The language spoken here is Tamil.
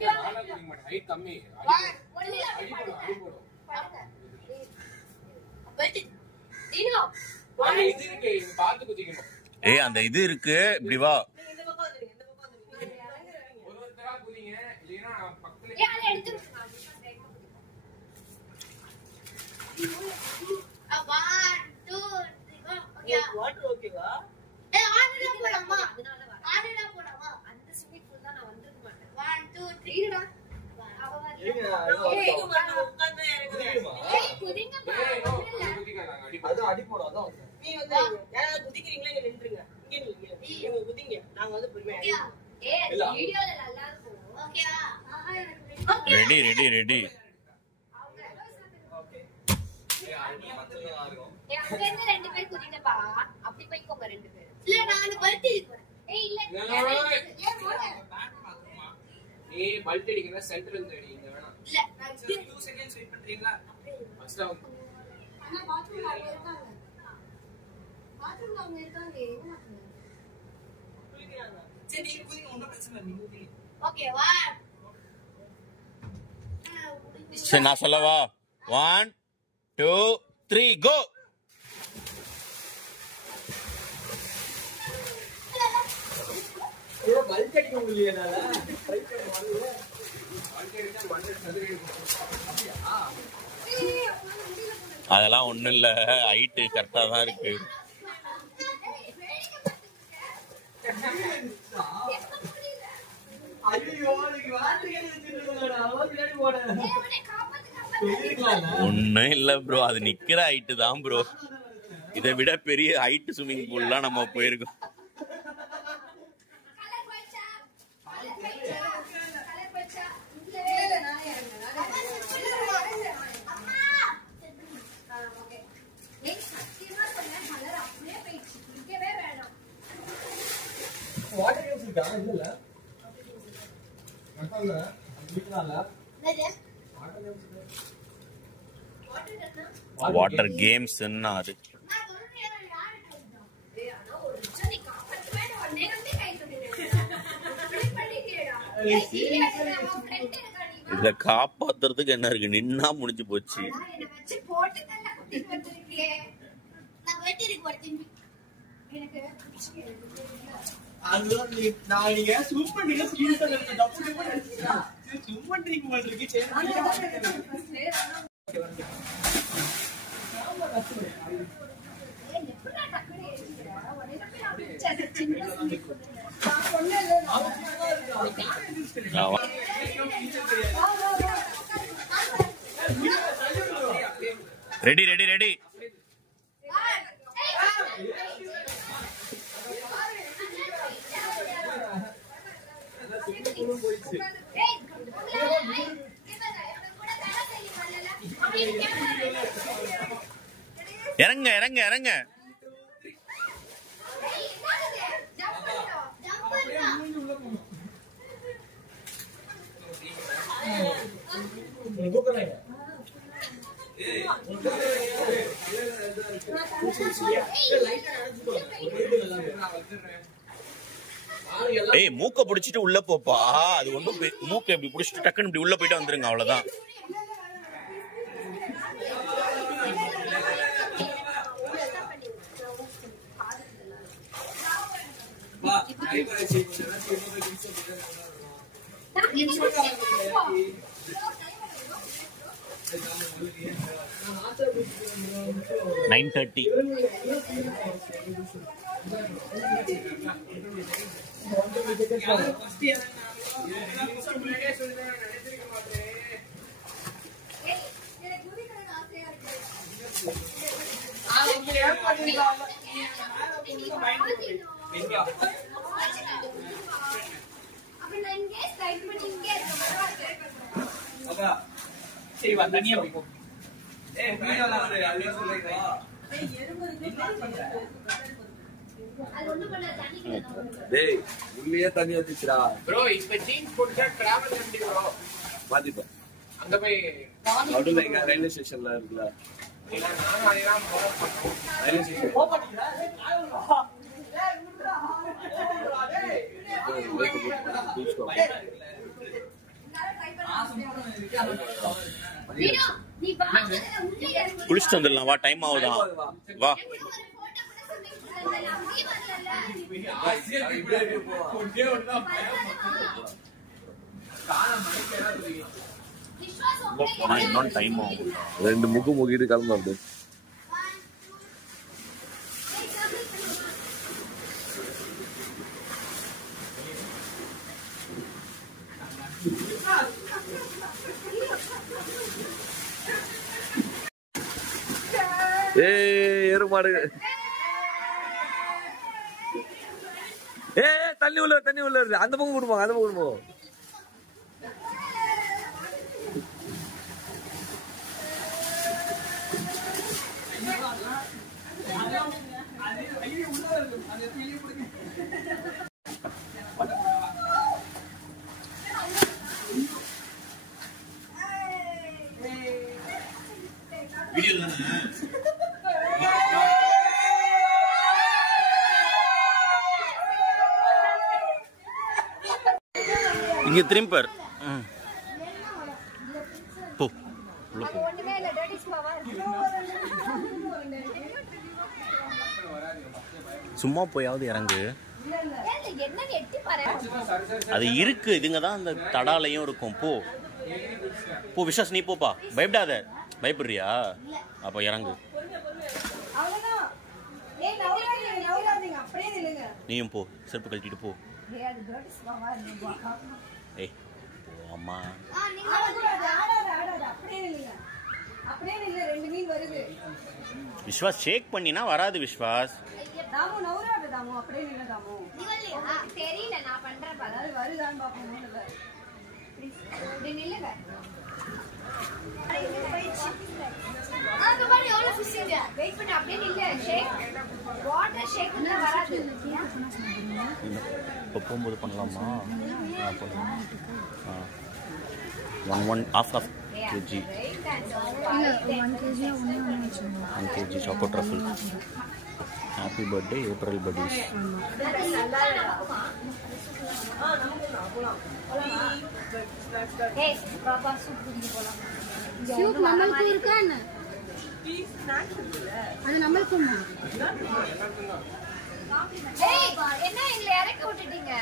ஹைட் கம்மி ஏய் அந்த இது இருக்கு இப்படி வா ரெடி ரெடி ரெடி சரி நான் சொல்லவா 1 2 3 கோ அதெல்லாம் ஒண்ணும் இல்ல ஹைட் கரெக்டா தான் இருக்கு ஒன்னும் இல்ல ப்ரோ அது நிக்கிற ஹைட்டு தான் ப்ரோ இதை விட பெரிய ஹைட் ஸ்விம்மிங் பூல்லாம் நம்ம போயிருக்கோம் வாட்டர் கேம்ஸ் அது இதுல காப்பாத்துறதுக்கு என்ன இருக்கு நின்னா முடிஞ்சு போச்சு ரெடி ரெடி ரெடி இறங்க இறங்க இறங்க ஏய் மூக்க புடிச்சிட்டு உள்ள போப்பா அது ஒண்ணும் மூக்க இப்படி புடிச்சிட்டு டக்குன்னு இப்படி உள்ள போயிட்டு வந்துருங்க அவ்வளவுதான் சரி வா தனியா போய் டேய் உள்ளே தண்ணி வந்துச்சுடா ப்ரோ இப்ப ஜீன்ஸ் போட்டுட்டா டிராவல் பண்ணி ப்ரோ பாதிப்பா அங்க போய் நடுவுல எங்க ரயில்வே ஸ்டேஷன்ல இருக்குல இல்ல நான் அதெல்லாம் ரயில்வே ஸ்டேஷன் குளிச்சுட்டு வந்துடலாம் வா, டைம் ஆகுதான் வா. இன்னும் டைம் ஆகும். 2 முக்கு முக்கிட்டு கிளம்பு அப்படி. எருமாடு. தண்ணி உள்ள வருது. அந்த பக்கம் கொடுப்போம், அந்த பக்கம் கொடுப்போம். இங்க திரும்பர் போ உள்ள போ. சும்மா போயாவது இறங்கு. அது இருக்கு, இதுங்க தான் அந்த தடாலையும் இருக்கும். போ போ விஸ்வாஸ், நீ போப்பா. பயப்படாத. பயப்படுறியா? அப்ப இறங்கு. நீயும் போ, செருப்பு கழட்டிட்டு போ. ஏய் போ அம்மா. விஸ்வாஸ் ஷேக் பண்ணினா வராது விஸ்வாஸ். தெரியல நான் பண்றேன். வருதான்னு பாப்போம். அங்க பாரு எவ்வளவு ஃபிஷிங். வெயிட் பண்ணு, அப்படியே நில்ல. ஷேக் வாட்டர் ஷேக் பண்ணா வராது. இப்போ போகும்போது பண்ணலாமா? பண்ணலாம். 1.5 kg 1 kg choco truffle. Happy birthday April buddies. ஏய் பாப்பா சூப் குடிக்க போலாம். சூப் நம்மளுக்கு இருக்கா என்ன? அது நம்மளுக்கு ஏய் என்ன எங்களை இறக்கி விட்டுட்டீங்க?